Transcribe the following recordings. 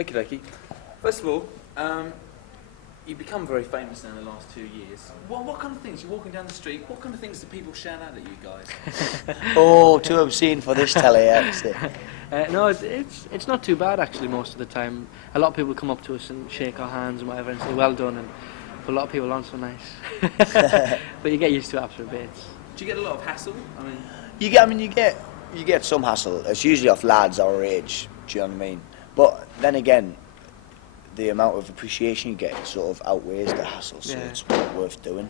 Okie dokie. First of all, you've become very famous now in the last 2 years. What kind of things? You're walking down the street, what kind of things do people shout out at you guys? Oh, too obscene for this telly, actually. No, it's not too bad actually most of the time. A lot of people come up to us and shake our hands and whatever and say well done, and but a lot of people aren't so nice. But you get used to it after a bit. Do you get a lot of hassle? I mean, you get some hassle. It's usually off lads our age. Do you know what I mean? But then again, the amount of appreciation you get sort of outweighs the hassle, so it's worth doing.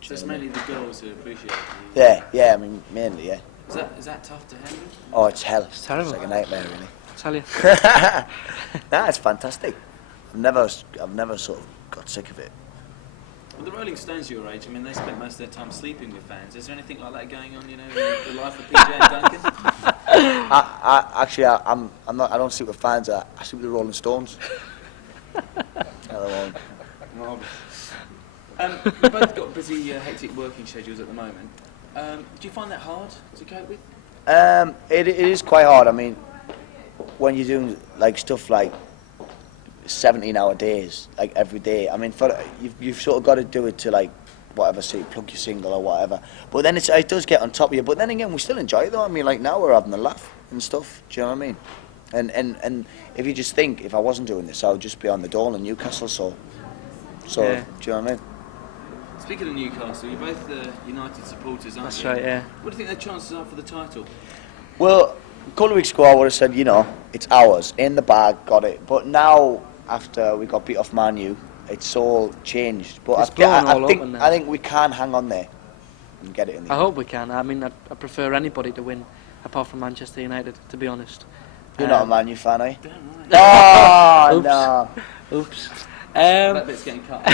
So it's mainly the girls who appreciate you. Yeah. I mean, mainly, yeah. Is that tough to handle? Oh, it's hell. It's terrible. It's like a nightmare, really. I tell you. Nah, it's fantastic. I've never sort of got sick of it. Well, the Rolling Stones your age, I mean, they spent most of their time sleeping with fans. Is there anything like that going on, you know, in the life of PJ Duncan? I'm not. I don't sleep with fans. I sleep with the Rolling Stones. You've both got busy, hectic working schedules at the moment. Do you find that hard to cope with? It is quite hard. I mean, when you're doing like stuff like 17-hour days, like every day. I mean, you've sort of got to do it to like whatever, say plug your single or whatever. But then it does get on top of you. But then again, we still enjoy it though. I mean, like now we're having a laugh and stuff. Do you know what I mean? And if you just think, if I wasn't doing this, I would just be on the Dole in Newcastle. So Yeah. do you know what I mean? Speaking of Newcastle, you're both United supporters, aren't That's you? right, yeah. What do you think the chances are for the title? Well, a couple of weeks ago I would have said, you know, it's ours, in the bag, got it. But now, after we got beat off Man U, it's all changed. But It's blown all open now. I think we can hang on there and get it in the I end. hope we can. I mean, I prefer anybody to win, apart from Manchester United, to be honest. You're not a Man U fan, are you? Damn right. Oh, Oops. no. Oops. That bit's getting cut.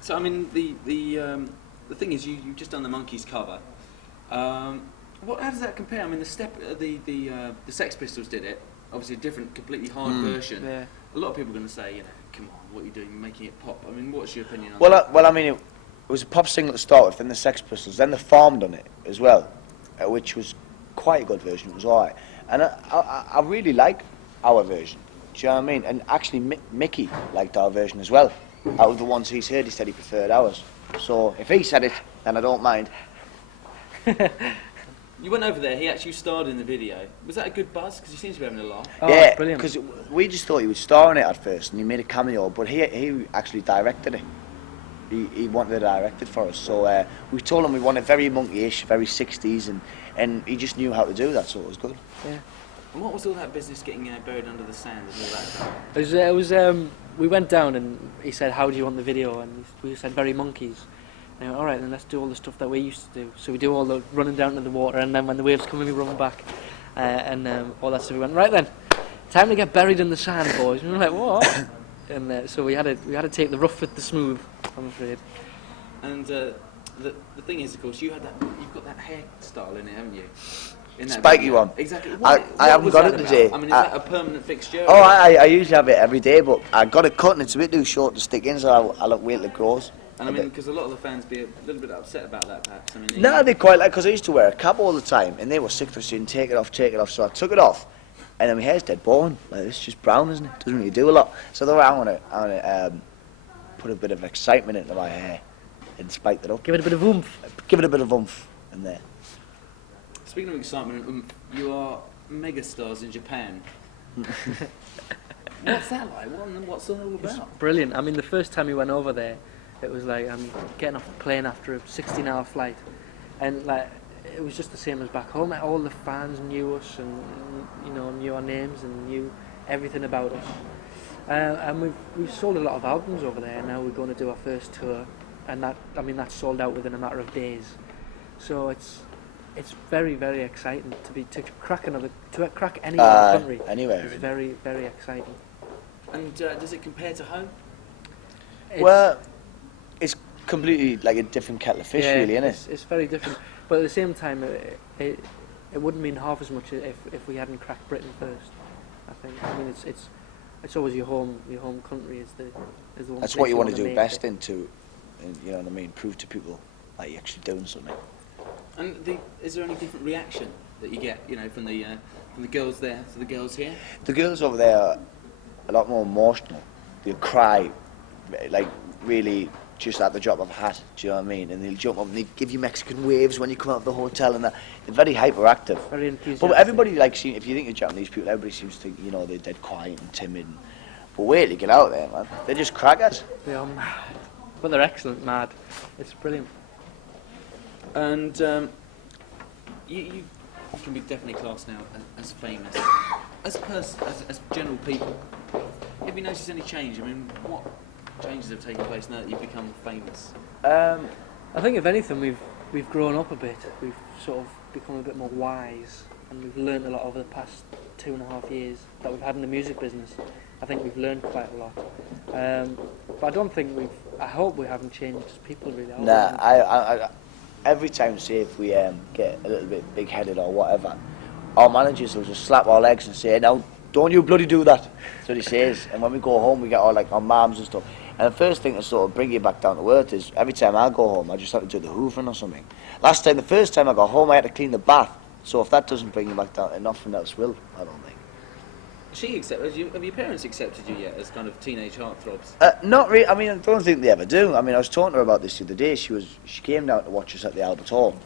So I mean, the thing is, you've just done the Monkeys cover. How does that compare? I mean, the Sex Pistols did it. Obviously, a different, completely hard version. Yeah. A lot of people are going to say, you know, come on, what are you doing, making it pop? I mean, what's your opinion on that? Well, I mean, it was a pop single to start with, then the Sex Pistols, then the Farm done it as well, which was quite a good version. It was alright, and I really like our version. Do you know what I mean? And actually, Mickey liked our version as well. Out of the ones he's heard, he said he preferred ours. So if he said it, then I don't mind. You went over there. He actually starred in the video. Was that a good buzz? Because he seems to be having a laugh. Oh, Yeah, brilliant. because we just thought he was starring it at first, and he made a cameo, but he actually directed it. He wanted to direct it for us, so we told him we wanted very monkey-ish, very 60s, and he just knew how to do that, so it was good. Yeah. And what was all that business getting buried under the sand and all that? It was we went down and he said, how do you want the video? And we said, very monkeys. And he went, all right, then let's do all the stuff that we used to do. So we do all the running down to the water, and then when the waves come in, we run back. And all that stuff. We went, right then, time to get buried in the sand, boys. And we were like, what? And so we had to take the rough with the smooth, I'm afraid. And the thing is, of course, you've got that hairstyle in it, haven't you? In that Spiky video. one. Exactly. I haven't was got that it about? today. I mean, is that a permanent fixture? Oh, I usually have it every day, but I got it cut and it's a bit too short to stick in, so I'll wait till it grows. And I mean, because a lot of the fans be a little bit upset about that, perhaps. I mean, No, they quite like, because I used to wear a cap all the time, and they were sick of saying, take it off, so I took it off, and then my hair's dead boring. Like, it's just brown, isn't it? Doesn't really do a lot. So I want to put a bit of excitement into my hair and spike it up. Give it a bit of oomph. Give it a bit of oomph in there. Speaking of excitement, you are megastars in Japan. What's that like? What's it all about? Brilliant. I mean, the first time we went over there, it was like I'm getting off the plane after a 16-hour flight, and like it was just the same as back home. All the fans knew us, and knew our names and knew everything about us. And we've sold a lot of albums over there. And now we're going to do our first tour, and that's sold out within a matter of days. So it's very, very exciting to crack any other country. Anywhere. It's very, very exciting. And does it compare to home? Well, it's completely like a different kettle of fish, really, isn't it? It's very different. But at the same time, it wouldn't mean half as much if we hadn't cracked Britain first. I think. I mean, it's always your home country is the one. That's place what you want to do make best it. you know what I mean? Prove to people that you're actually doing something. And is there any different reaction that you get, you know, from the girls there to the girls here? The girls over there are a lot more emotional. They'll cry, like really just at the drop of a hat. Do you know what I mean? And they'll jump up and they give you Mexican waves when you come out of the hotel and that. They're very hyperactive. Very enthusiastic. But everybody like, if you think of Japanese people, everybody seems to think, you know, they're dead quiet and timid. But wait till you get out there, man. They're just crackers. They are mad. But they're excellent, mad. It's brilliant. And you can be definitely classed now as famous. As general people, have you noticed any change? I mean, what changes have taken place now that you've become famous? I think if anything, we've grown up a bit. We've sort of become a bit more wise, and we've learned a lot over the past 2.5 years that we've had in the music business. I think we've learned quite a lot. But I don't think I hope we haven't changed as people really. Nah, I every time, say if we get a little bit big-headed or whatever, our managers will just slap our legs and say, "Now, don't you bloody do that." That's what he says. And when we go home, we get all like our mums and stuff. And the first thing to sort of bring you back down to earth is every time I go home, I just have to do the hoovering or something. The first time I got home, I had to clean the bath. So if that doesn't bring you back down, nothing else will, I don't think. Have your parents accepted you yet as kind of teenage heartthrobs? Not really. I mean, I don't think they ever do. I mean, I was talking to her about this the other day. She came down to watch us at the Albert Hall,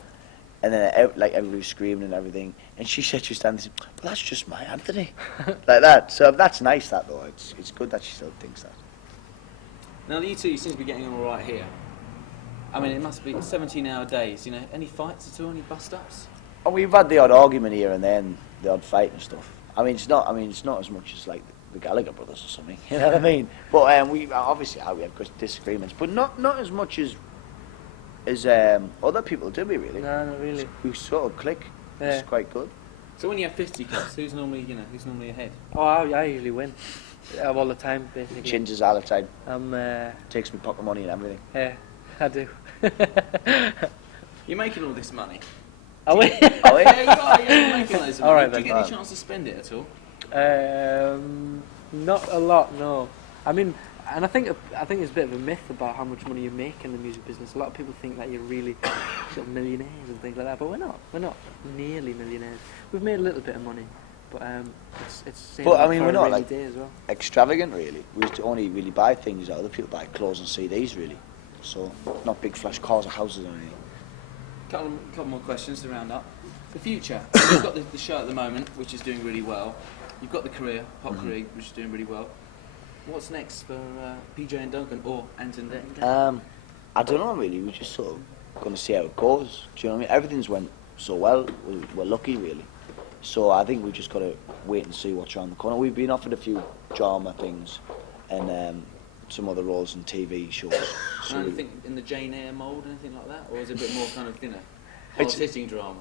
and then everybody was screaming and everything. And she said she was standing there, "Well, that's just my Anthony," like that. So that's nice. That though, it's good that she still thinks that. Now you two seem to be getting on all right here. I mean, it must be 17-hour days. You know, any fights at all? Any bust-ups? And we've had the odd argument here and then, the odd fight and stuff. I mean, it's not as much as like the Gallagher brothers or something. You know what I mean? But we obviously we have disagreements, but not as much as other people do. We really. No, not really. We sort of click. Yeah. It's quite good. So when you have fisticuffs, who's normally ahead? Oh, I usually win. All the time, basically. Chinges all the time. I'm. Takes me pocket money and everything. Yeah, I do. You're making all this money. Are we? Oh, Yeah, you are. You're making loads of money. All right, Do you then. get any chance to spend it at all? Not a lot, no. I mean, and I think it's a bit of a myth about how much money you make in the music business. A lot of people think that you're really sort of millionaires and things like that, but we're not. We're not nearly millionaires. We've made a little bit of money, but it's same. But I mean, for we're a not rainy like day as well. extravagant really. We used to only really buy things that other people buy, clothes and CDs really. So not big flash cars or houses or anything. Couple more questions to round up. The future. You've got the show at the moment, which is doing really well. You've got the pop career, which is doing really well. What's next for PJ and Duncan or Ant and Dec? I don't know really. We're just sort of going to see how it goes. Do you know what I mean? Everything's went so well. We're lucky really. So I think we just got to wait and see what's around the corner. We've been offered a few drama things and some other roles in TV shows. So anything in the Jane Eyre mould, anything like that, or is it a bit more kind of hard-hitting drama?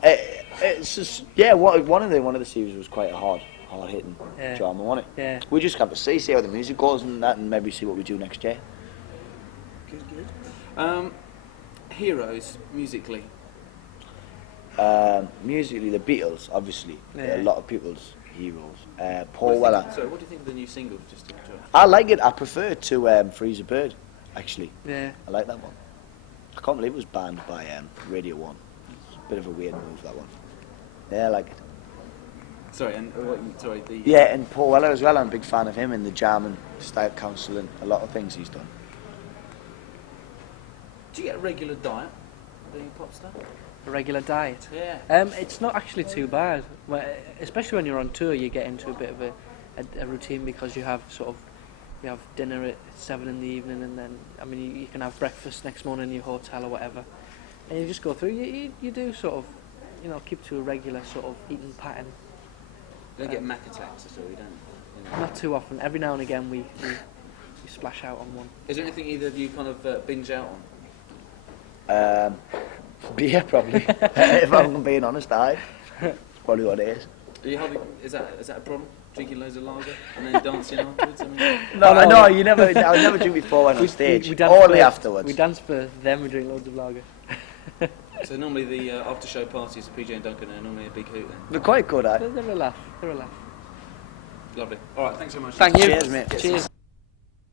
It's just one of the series was quite a hard-hitting drama, wasn't it? Yeah. We just have to see how the music goes and that, and maybe see what we do next year. Good. Heroes musically. Musically, the Beatles, obviously, Yeah. a lot of people's heroes. Paul Weller. Sorry, what do you think of the new single? Just to I like it. I prefer it to Freeze a Bird, actually. Yeah. I like that one. I can't believe it was banned by Radio 1. It's a bit of a weird move, that one. Yeah, I like it. Sorry, and Yeah, and Paul Weller as well. I'm a big fan of him in the jam and style council and a lot of things he's done. Do you get a regular diet being a pop star? A regular diet. Yeah. It's not actually too bad. Especially when you're on tour, you get into a bit of a routine because you have dinner at 7 in the evening, and then you can have breakfast next morning in your hotel or whatever, and you just go through. You do sort of, keep to a regular sort of eating pattern. You don't get Mac attacks at all. You don't. Not too often. Every now and again we splash out on one. Is there anything either of you kind of binge out on? Beer, probably. If I'm being honest, it's probably what it is. Are you is that a problem? Drinking loads of lager and then dancing afterwards? No, you never. I would never drink before when on stage. Only afterwards. We dance for them. We drink loads of lager. So normally the after-show parties at PJ and Duncan are normally a big hoot then? They're quite good, They're a laugh. They're a laugh. Lovely. All right, thanks so much. Thank you. Cheers, mate. Cheers.